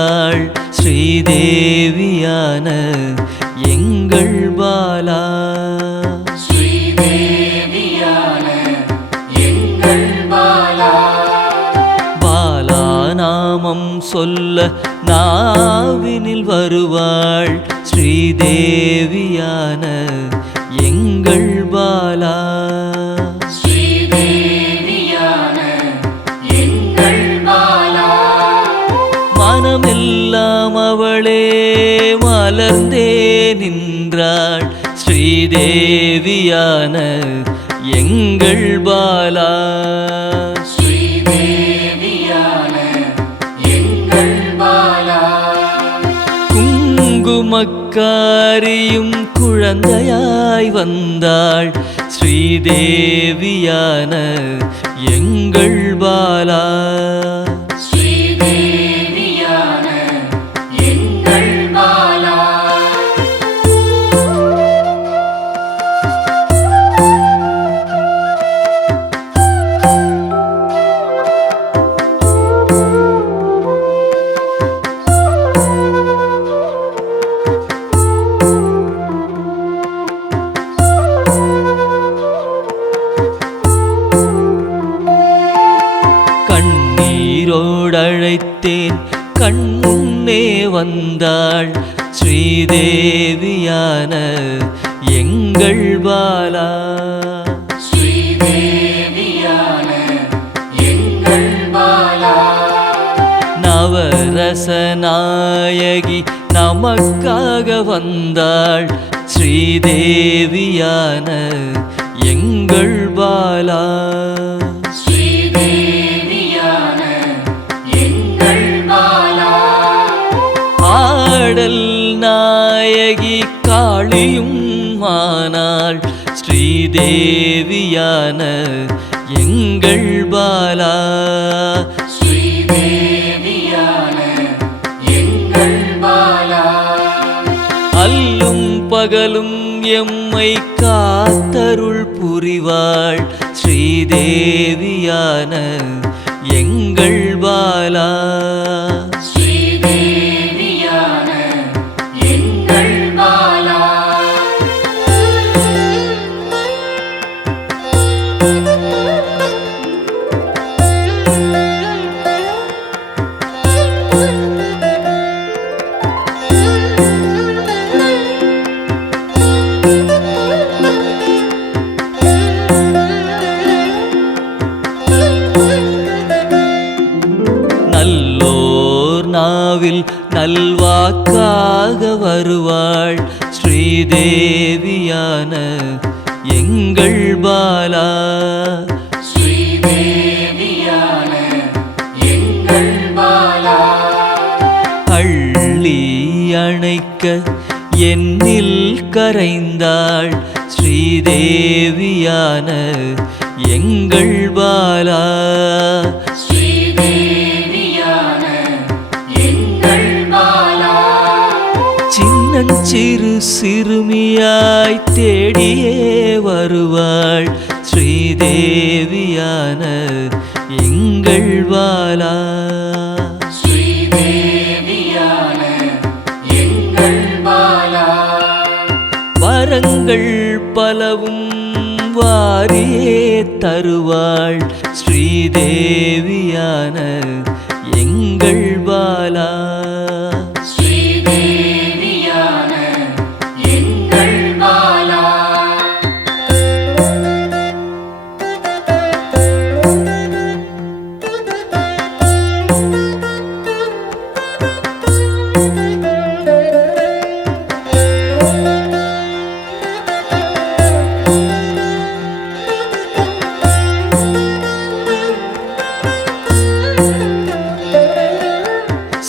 வந்தாள் ஸ்ரீதேவியான எங்கள் பாலா. ஸ்ரீதேவியான எங்கள் பாலா. பாலா நாமம் சொல்ல நாவினில் வருவாள் ஸ்ரீதேவியான எங்கள் பாலா. ஸ்ரீதேவியான எங்கள் பாலா. மனமெல்லாம் அவளே மலர்ந்தே நின்றாள் ஸ்ரீதேவியான எங்கள் பாலா. ஸ்ரீதேவியான எங்கள் பாலா. குங்குமக்காரியும் குழந்தையாய் வந்தாள் ஸ்ரீதேவியான எங்கள் பாலா. ஸ்ரீதேவியான எங்கள் பாலா. கண்ணீரோடழைத்தேன் கண்முன்னே வந்தாள் ஸ்ரீதேவியான எங்கள் பாலா. ஸ்ரீதேவியான எங்கள் பாலா. நவரச நாயகி நமக்காக வந்தாள் ஸ்ரீதேவியான எங்கள் பாலா. ஸ்ரீதேவியான எங்கள் பாலா. ஆடல் நாயகி காளியும் ஆனாள் ஸ்ரீதேவியான எங்கள் பாலா. ஸ்ரீதேவியான எங்கள் பாலா. அல்லும் பகலும் எம்மை காத்தருள் புரிவாள் ஸ்ரீதேவியான எங்கள் பாலா. ஸ்ரீதேவியான எங்கள் பாலா. நல்லோர் நாவில் நல்வாக்காக வருவாள் ஸ்ரீதேவியான எங்கள் பாலா. ஸ்ரீதேவியான எங்கள் பாலா. அள்ளி அணைக்க என்னில் கரைந்தாள் ஸ்ரீதேவியான எங்கள் பாலா. ஸ்ரீதேவியான எங்கள் பாலா. சின்னஞ்சிறு சிறுமியாய் தேடியே வருவாள் ஸ்ரீதேவியான எங்கள் பாலா. ஸ்ரீதேவியான எங்கள் பாலா. வரங்கள் பலவும் வாரியே தருவாள் ஸ்ரீதேவியான எங்கள் பாலா. ஸ்ரீதேவியான எங்கள் பாலா.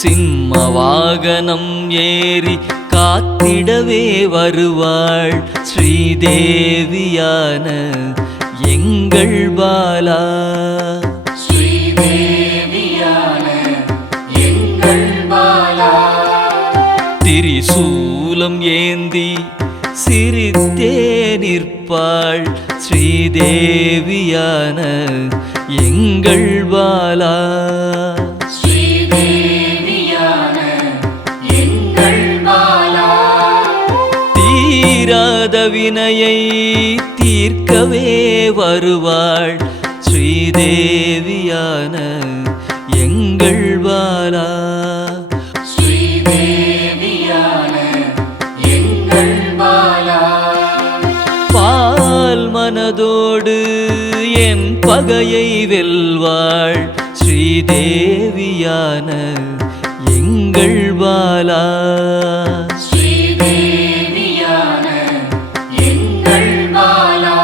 சிம்ம வாகனம் ஏறி காத்திடவே வருவாள் ஸ்ரீதேவியான எங்கள் பாலா. ஸ்ரீதேவியான எங்கள் பாலா. திரிசூலம் ஏந்தி சிரித்தே நிற்பாள் ஸ்ரீதேவியான எங்கள் பாலா. ஸ்ரீதேவியான வினையை தீர்க்கவே வருவாள் ஸ்ரீதேவியான எங்கள் பாலா. ஸ்ரீதேவியான எங்கள் பாலா. பால் மனதோடு என் பகையை வெல்வாள் ஸ்ரீதேவியான எங்கள் பாலா. ஸ்ரீதேவியான எங்கள் பாலா.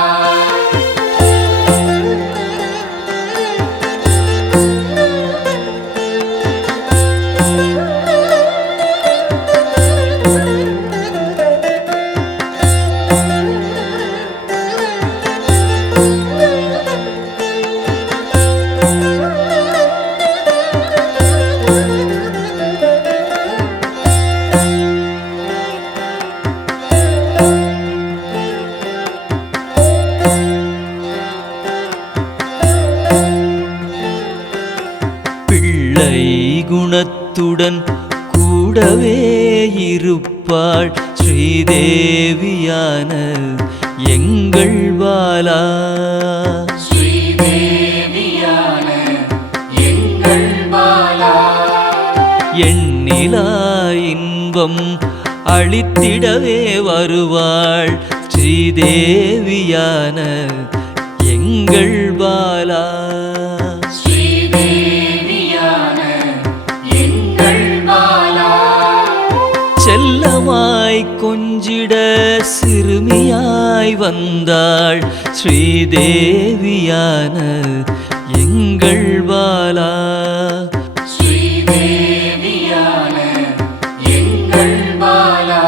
பிள்ளை குணத்துடன் கூடவே இருப்பாள் ஸ்ரீதேவியான எங்கள் பாலா. ஸ்ரீதேவியான எங்கள் பாலா. எண்ணிலா இன்பம் அளித்திடவே வருவாள் ஸ்ரீதேவியான எங்கள் பாலா. ஸ்ரீதேவியான எங்கள் பாலா. செல்லமாய் கொஞ்சிட சிறுமியாய் வந்தாள் ஸ்ரீதேவியான எங்கள் பாலா. ஸ்ரீதேவியான எங்கள் பாலா.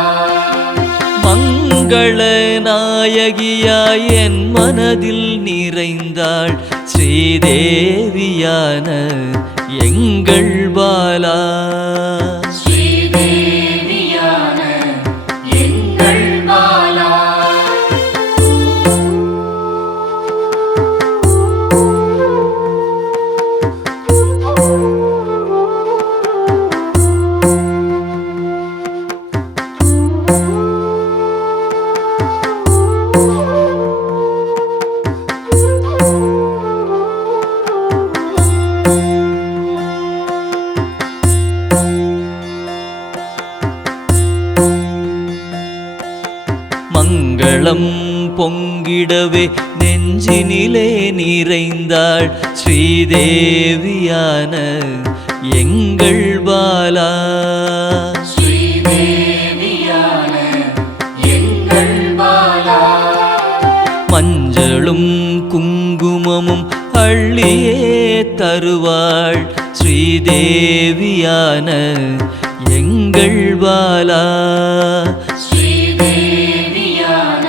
மங்கள நாயகியாய் என் மனதில் நிறைந்தாள் ஸ்ரீதேவியான எங்கள் பாலா. ஸ்ரீதேவியான எங்கள் பாலா. மங்களம் பொங்கிடவே நெஞ்சினிலே நிறைந்தாள் ஸ்ரீதேவியான எங்கள் பாலா. ஸ்ரீதேவியான எங்கள் பாலா. மஞ்சளும் குங்குமமும் அள்ளியே தருவாள் ஸ்ரீதேவியான எங்கள் பாலா. ஸ்ரீதேவியான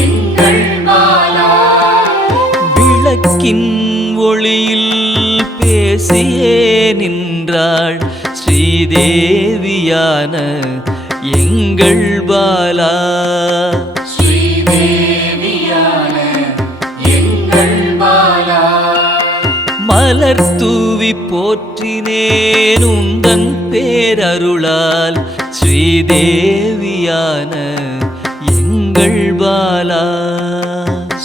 எங்கள் பாலா. விளக்கின் ஒளியில் பேசியே நின்றாள் ஸ்ரீதேவியான எங்கள் பாலா. ஸ்ரீதேவியான எங்கள் பாலா. மலர் தூவி போற்றினேன் உந்தன் பேரருளால் ஸ்ரீதேவியான எங்கள் பாலா.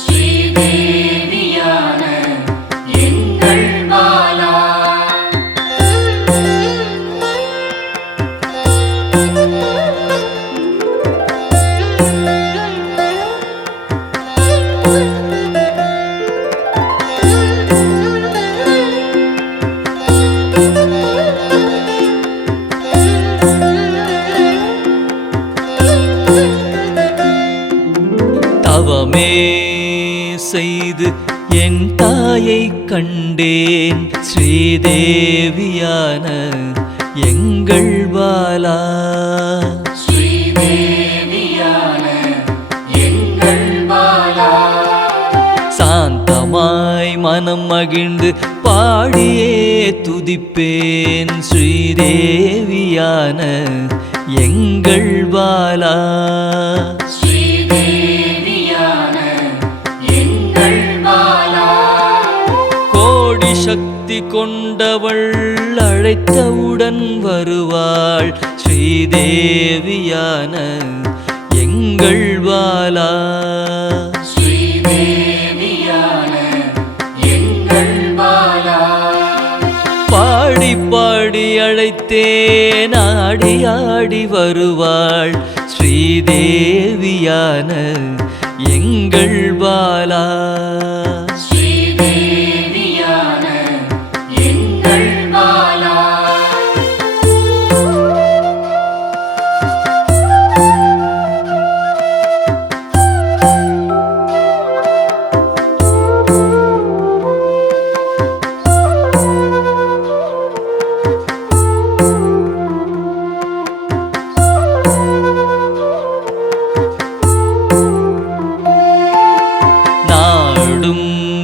ஸ்ரீதேவியான எங்கள் பாலா. தவமே செய்து என் தாயை கண்டேன் ஸ்ரீதேவியான எங்கள் பாலா. ஸ்ரீதேவியான எங்கள் பாலா. சாந்தமாய் மனம் மகிழ்ந்து பாடியே துதிப்பேன் ஸ்ரீதேவியான எங்கள் பாலா. ஸ்ரீதேவியான எங்கள் பாலா. கோடி சக்தி கொண்டவள் அழைத்தவுடன் வருவாள் ஸ்ரீதேவியான எங்கள் எங்கள் பாலா. ஸ்ரீதேவியான எங்கள் பாலா. பாடி பாடி அழைத்தேன் ஆடி ஆடி வருவாள் ஸ்ரீதேவியான எங்கள் பாலா. ஸ்ரீதேவியான எங்கள் பாலா.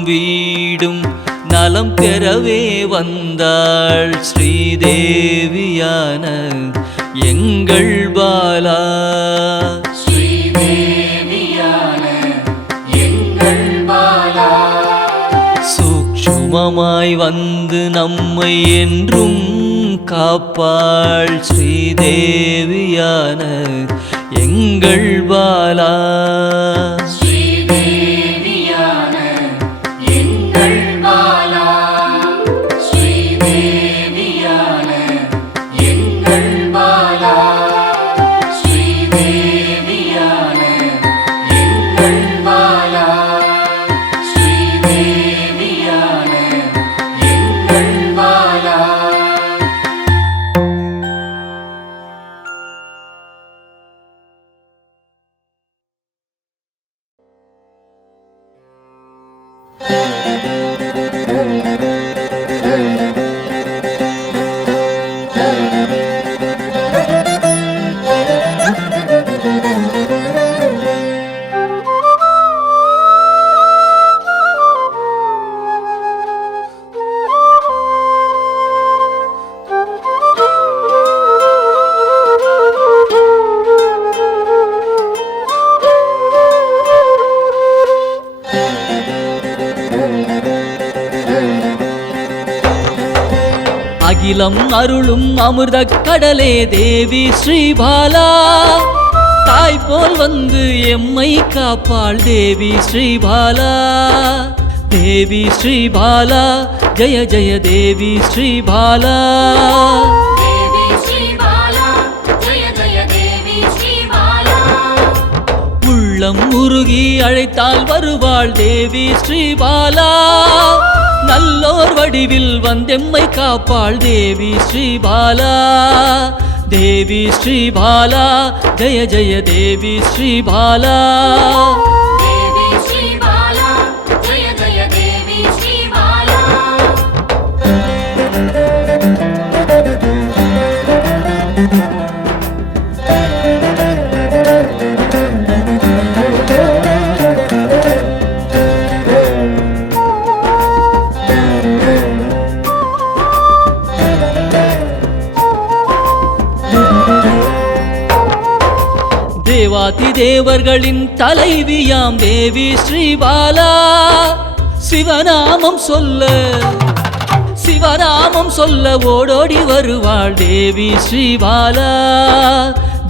வீடும் நலம் பெறவே வந்தாள் ஸ்ரீதேவியான எங்கள் பாலா. ஸ்ரீதேவியான எங்கள் பாலா. சூக்ஷ்மமாய் வந்து நம்மை என்றும் காப்பாள் ஸ்ரீதேவியான எங்கள் பாலா. அகிலம் அருளும் அமிர்த கடலே தேவி ஸ்ரீபாலா. தாய் போல் வந்து எம்மை காப்பாள் தேவி ஸ்ரீபாலா. தேவி ஸ்ரீபாலா ஜெய ஜெய தேவி ஸ்ரீபாலா. தேவி ஸ்ரீபாலா ஜெய ஜெய தேவி ஸ்ரீபாலா. உள்ளம் உருகி அழைத்தால் வருவாள் தேவி ஸ்ரீபாலா. நல்லோர் வடிவில் வந்தெம்மை காப்பாள் தேவி ஸ்ரீபாலா. தேவி ஸ்ரீபாலா ஜெய ஜெய தேவி ஸ்ரீபாலா. தேவி ஸ்ரீபாலா ஜெய ஜெய தேவி ஸ்ரீபாலா. தேவாதி தேவர்களின் தலைவியாம் தேவி ஸ்ரீபாலா. சிவநாமம் சொல்ல ஓடோடி வருவாள் தேவி ஸ்ரீபாலா.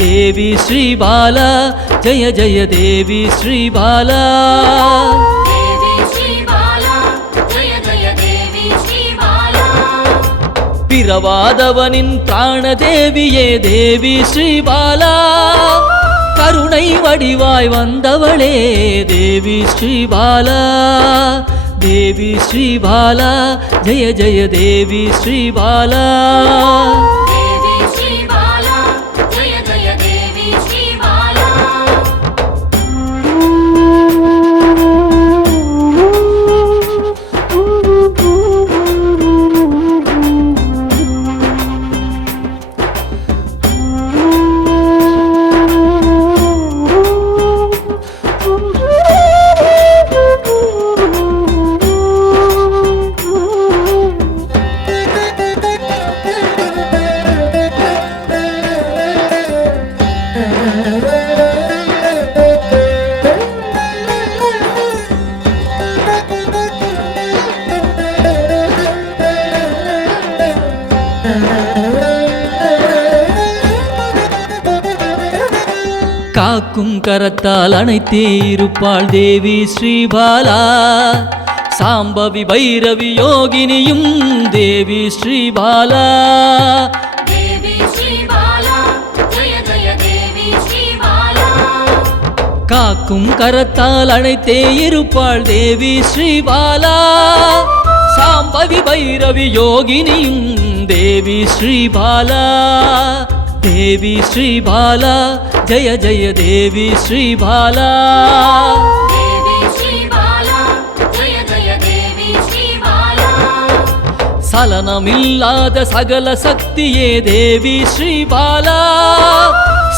தேவி ஸ்ரீபாலா ஜெய ஜெய தேவி ஸ்ரீபாலா. தேவி ஸ்ரீபாலா ஜெய ஜெய தேவி ஸ்ரீபாலா. பிறவாதவனின் பிராண தேவியே தேவி ஸ்ரீபாலா. கருணை வடிவாய் வந்தவளே தேவி ஸ்ரீபாலா. தேவி ஸ்ரீபாலா ஜெய ஜெய தேவி ஸ்ரீபாலா. தேவி ஸ்ரீபாலா ஜெய ஜெய தேவி ஸ்ரீபாலா. காக்கும் கரத்தால் அனைத்தே இருப்பாள் தேவி ஸ்ரீபாலா சாம்பவி பைரவி யோகினியும் தேவி ஸ்ரீபாலா தேவி ஸ்ரீபாலா ஜெய ஜெய தேவி ஸ்ரீபாலா காக்கும் கரத்தால் அனைத்தே இருப்பாள் தேவி ஸ்ரீபாலா சாம்பவி பைரவி யோகினியும் தேவி ஸ்ரீபாலா தேவி ஸ்ரீபாலா ஜெய ஜெய தேவி ஸ்ரீபாலா தேவி ஸ்ரீபாலா ஜெய ஜெய தேவி ஸ்ரீபாலா சலனமில்லாத சகல சக்தியே தேவி ஸ்ரீபாலா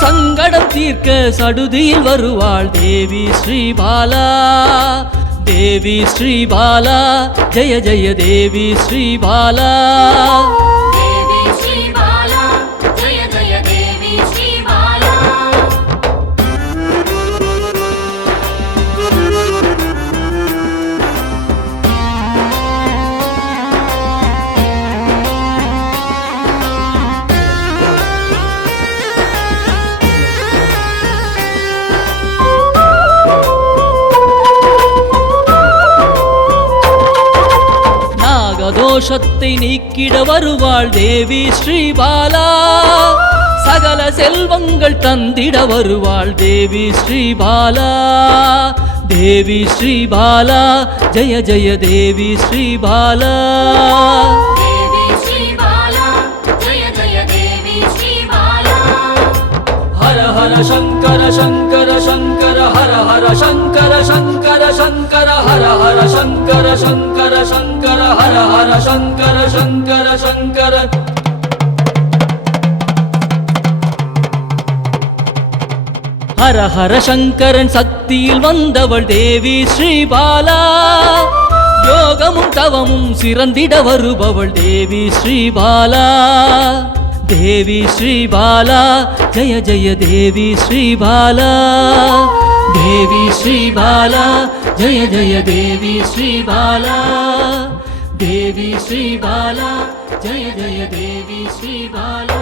சங்கடம் தீர்க்க சடுதியில் வருவாள் தேவி ஸ்ரீபாலா தேவி ஸ்ரீபாலா ஜெய ஜெய தேவி ஸ்ரீபாலா தேவி ஸ்ரீபாலா ஜெய ஜெய தேவி ஸ்ரீபாலா நாகதோஷத்தை நீக்கிட வருவாள் தேவி ஸ்ரீபாலா சகல செல்வங்கள் தந்திட வருவாள் தேவி ஸ்ரீபாலா தேவி ஸ்ரீபாலா ஜெய ஜெய தேவி ஸ்ரீபாலா தேவி ஸ்ரீபாலா ஜெய ஜெய தேவி ஸ்ரீபாலா ஹர ஹர சங்கர சங்கர சங்கர ஹர ஹர சங்கர சங்கர சங்கர ஹர ஹர சங்கர சங்கர சங்கர ஹர ஹர சங்கர சங்கர சங்கர ஹர ஹர சங்கரன் சக்தியில் வந்தவள் தேவி ஸ்ரீபாலா யோகமும் தவமும் சிறந்திட வருபவள் தேவி ஸ்ரீபாலா தேவி ஸ்ரீபாலா ஜெய ஜெய தேவி ஸ்ரீபாலா தேவி ஸ்ரீபாலா ஜெய ஜெய தேவி ஸ்ரீபாலா தேவி ஸ்ரீபாலா ஜெய ஜெய தேவி ஸ்ரீபாலா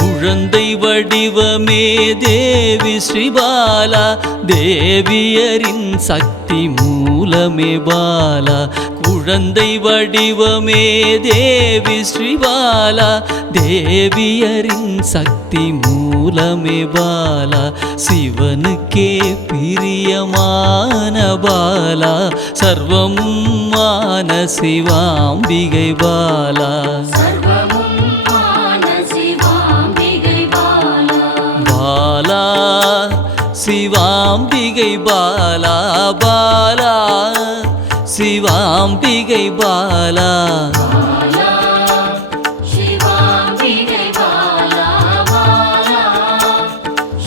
குழந்தை வடிவமே தேவி ஸ்ரீபாலா தேவியரின் சக்தி மூலமே பாலா குழந்தை வடிவமே தேவி ஸ்ரீபாலா தேவியரின் சக்தி மூலமே பாலா சிவனுக்கே பிரியமான பாலா சர்வமும் மான சிவாம்பிகை பாலா சர்வமும் மான சிவாம்பிகை பாலா பாலா சிவாம்பிகை பாலா பாலா சிவாம்பிகை பாலா பாலா சிவாம்பிகை பாலா பாலா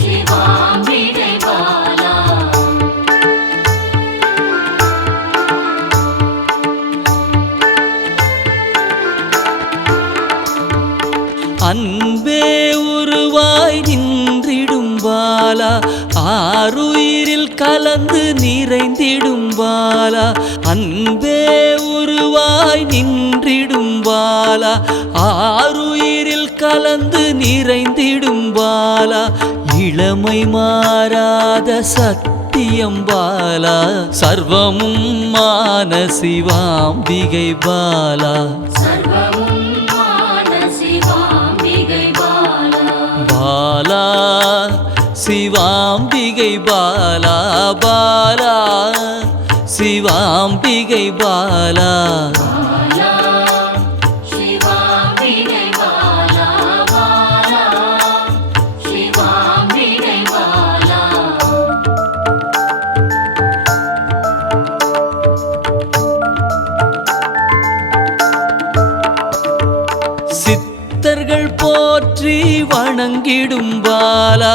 சிவாம்பிகை பாலா அன்பே உருவாய் நின்றிடும் பாலா ஆருயிரில் கலந்து நிறைந்திடும் பாலா அன்பே உருவாய் நின்றிடும் பாலா ஆருயிரில் கலந்து நிறைந்திடும் பாலா இளமை மாறாத சத்தியம் பாலா சர்வமும் மான சிவாம்பிகை பாலா சர்வமும் மான சிவாம்பிகை பாலா பாலா சிவாம்பிகை பாலா பாலா சிவாம்பிகை பாலா பாலா சிவாம்பிகை பாலா பாலா சித்தர்கள் போற்றி வணங்கிடும் பாலா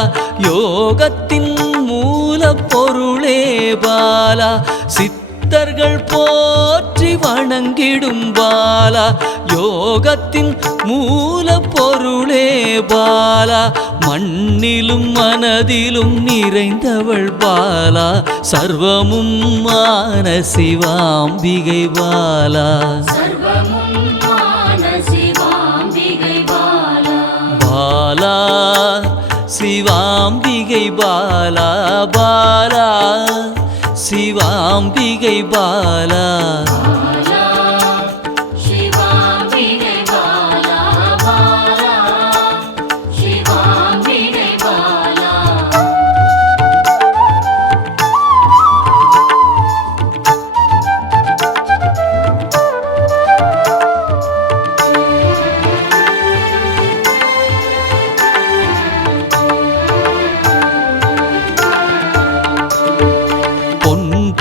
யோகத்தின் மூல பொருளே பாலா சித்தர்கள் போற்றி வணங்கிடும் பாலா யோகத்தின் மூல பொருளே பாலா மண்ணிலும் மனதிலும் நிறைந்தவள் பாலா சர்வமும் மான சிவாம்பிகை பாலா சர்வமும் மான சிவாம்பிகை பாலா பாலா சிவாம்பிகை பாலா பாலா சிவாம்பிகை பாலா பாலா சிவாம்பிகை பாலா பாலா சிவாம்பிகை பாலா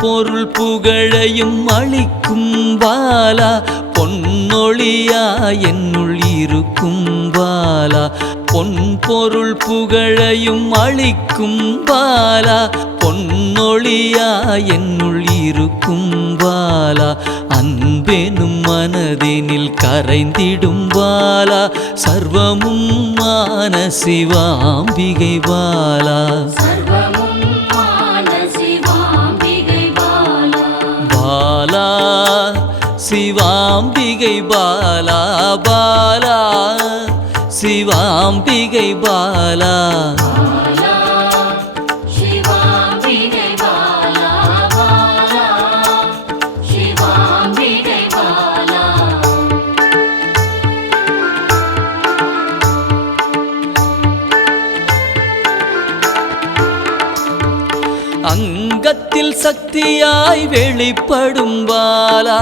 பொருள் புகழையும் அளிக்கும் பாலா பொன்னொழியா என்னுள் இருக்கும் பாலா பொருள் புகழையும் அளிக்கும் பாலா பொன்னொழியா என்னுள் இருக்கும் பாலா அன்பெனும் மனதினில் கரைந்திடும் பாலா சர்வமும் மான சிவாம்பிகை பாலா சர்வமும் மான சிவாம்பிகை பாலா பாலா சிவாம்பிகை பாலா பாலா சிவாம்பிகை பாலா பாலா சிவாம்பிகை பாலா பாலா சிவாம்பிகை பாலா அங்கத்தில் சக்தியாய் வெளிப்படும் பாலா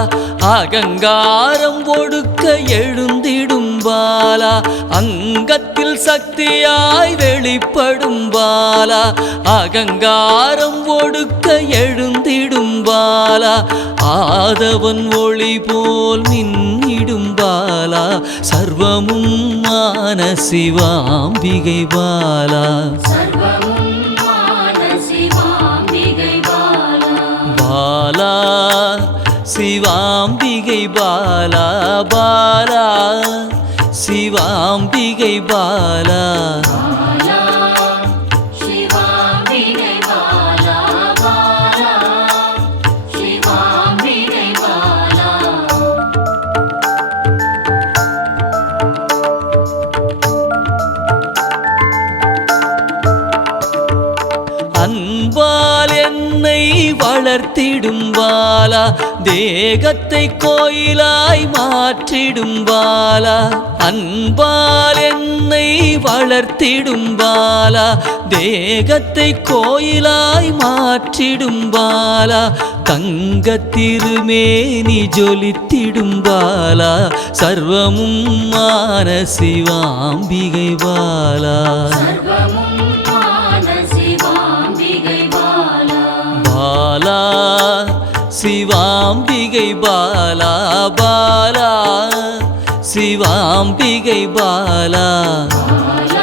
அகங்காரம் ஒடுக்க எழுந்திடும் பாலா அங்கத்தில் சக்தியாய் வெளிப்படும் பாலா அகங்காரம் ஒடுக்க எழுந்திடும் பாலா ஆதவன் ஒளி போல் மின்னிடும் பாலா சர்வமும் மான சிவாம்பிகை பாலா சர்வமும் மான சிவாம்பிகை பாலா பாலா சிவாம்பிகை பாலா பாலா சிவாம்பிகை பாலா பாலா சிவாம்பிகை பாலா பாலா சிவாம்பிகை பாலா அன்பால் என்னை வளர்த்திடும் பாலா தேகத்தை கோயிலாய் மாற்றிடும் பாலா அன்பால் என்னை வளர்த்திடும் பாலா தேகத்தை கோயிலாய் மாற்றிடும் பாலா தங்க திருமேனி ஜொலித்திடும் பாலா சர்வமும் மான சிவாம்பிகை பாலா சர்வமும் மான சிவாம்பிகை பாலா பாலா சிவாம்பிகை பாலா பாலா சிவாம்பிகை பாலா பாலா